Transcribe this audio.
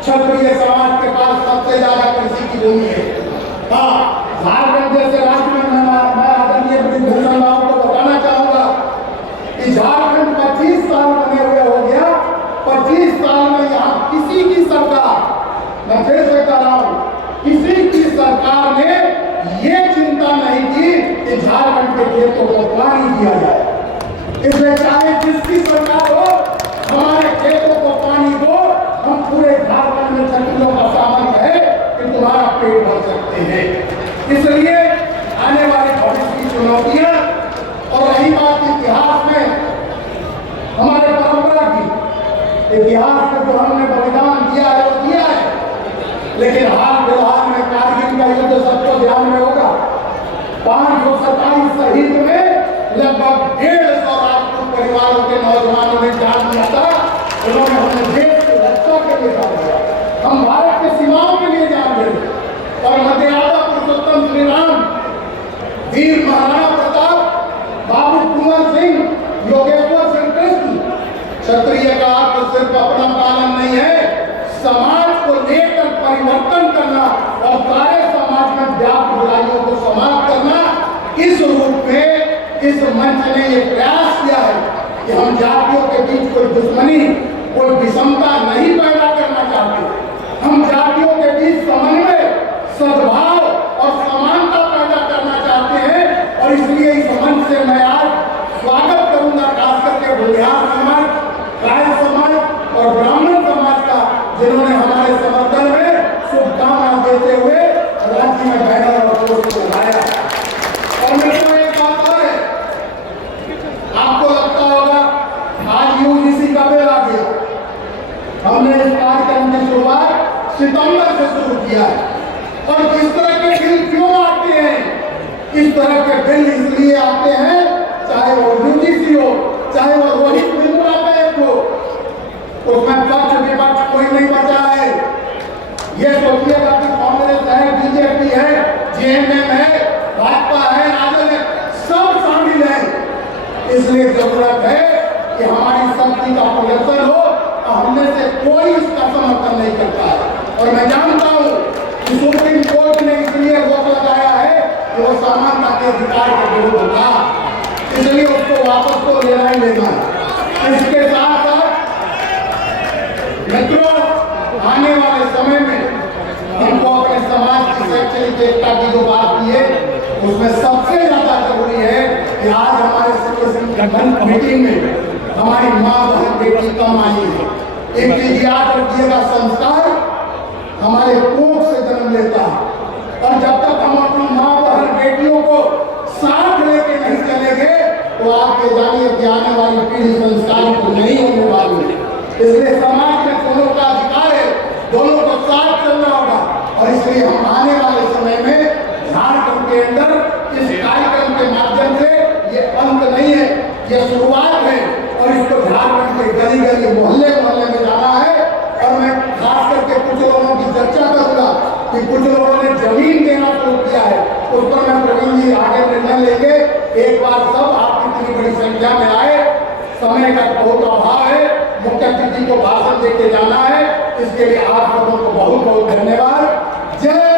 क्षत्रिय समाज के पास सबसे ज्यादा कृषि की भूमि है। हाँ, झारखंड जैसे राज्य में मैं आदरणीय भूषण बाबू को बताना चाहूंगा कि झारखंड 25 साल बने हुए हो गया। 25 साल में यहाँ किसी की सरकार, मैं फिर से कह रहा हूँ, किसी की सरकार ने ये चिंता नहीं की कि झारखंड के खेतों को पानी दिया जाए। इसलिए चाहे जिसकी सरकार हो, हमारे खेतों को पानी दो। हम पूरे झारखंड में छत्तीसों का सामर्थ्य है कि तुम्हारा पेट भर सकते हैं। इसलिए आने वाले भविष्य की चुनौतियां, और रही बात इतिहास में, हमारे परंपरा की, इतिहास में जो हमने बलिदान दिया है वो दिया है, लेकिन हाल फिलहाल में कारगिल का युद्ध सबको ध्यान में होगा। 527 शहीद में लगभग 150 राजपूत परिवारों के नौजवानों ने जान दिया था। उन्होंने हमें देश की रक्षा के लिए जान दिया, हम भारत की सीमाओं के लिए जान दिए। और मर्यादा पुरुषोत्तम श्री राम, वीर महाराणा प्रताप, बाबू कुंवर सिंह, योगेश्वर सिंह कृष्ण, क्षत्रिय का अर्थ सिर्फ अपना पालन नहीं है, समाज को लेकर परिवर्तन करना और सारे समाज में व्याप्त बुराइयों को समाप्त करना। इस रूप में इस मंच ने ये प्रयास किया है कि हम जातियों के बीच कोई दुश्मनी, कोई विषमता नहीं पैदा करना चाहते। हम जातियों के बीच समन्वय, सद्भाव और समानता पैदा करना चाहते हैं। और इसलिए इस मंच से मैं आज स्वागत करूंगा खास करके भूमिहार समाज, राय समाज और ब्राह्मण समाज का, जिन्होंने हमारे समर्थन में शुभकामना देते हुए राज्य में बैनर और पोस्टर लगाया। और मेरे को एक बात और है, आपको लगता होगा आज यूजीसी का बिल आ गया। हमने इस कार्यक्रम की शुरुआत सितंबर से शुरू किया है। और इस तरह के बिल क्यों आते हैं? इस तरह के बिल इसलिए आते हैं, चाहे वो यूजीसी हो, चाहे वो रोहित बिंद्रा बैंक हो, उसमें पक्ष विपक्ष कोई नहीं बचा है। ये सोचिएगा कि कांग्रेस है, बीजेपी है, जेएमएम है, भाजपा है, राजद है, सब शामिल है। इसलिए जरूरत है कि हमारी शक्ति का प्रदर्शन हो। हमने से कोई इसका समर्थन नहीं करता है। और मैं जानता हूँ कि सुप्रीम कोर्ट ने इसलिए रोक लगाया है कि वो समानता के अधिकार के विरुद्ध था, इसलिए उसको वापस तो लेना ही लेना है। इसके साथ साथ मित्रों, आने वाले समय में हमको अपने समाज की शैक्षणिक एकता की जो बात की है, उसमें सबसे ज्यादा जरूरी है कि आज हमारे मीटिंग में हमारी माँ बहन बेटी कम आई है। एक चीज याद रखिएगा, संस्कार हमारे कोख से जन्म लेता है। और जब तक हम अपनी माँ बहन बेटियों को साथ लेके नहीं चलेंगे तो आपके जानिए कि आने वाली पीढ़ी संस्कारी को नहीं होने वाली है। इसलिए समाज में दोनों का अधिकार है, दोनों को साथ चलना होगा। और इसलिए हम आने वाले समय में झारखंड के अंदर इस कार्यक्रम के माध्यम से, ये अंत नहीं है, ये शुरुआत है। और इसको झारखंड के गली गली, मोहल्ले मोहल्ले में जाना है। और मैं खास करके कुछ लोगों की चर्चा करूंगा कि कुछ लोगों ने जमीन देना शुरू किया है, उस पर मैं प्रवीण जी आगे निर्णय लेंगे। एक बार सब आप इतनी बड़ी संख्या में आए, समय का बहुत अभाव है, मुख्य अतिथि को भाषण देके जाना है, इसके लिए आप लोगों को बहुत बहुत धन्यवाद। जय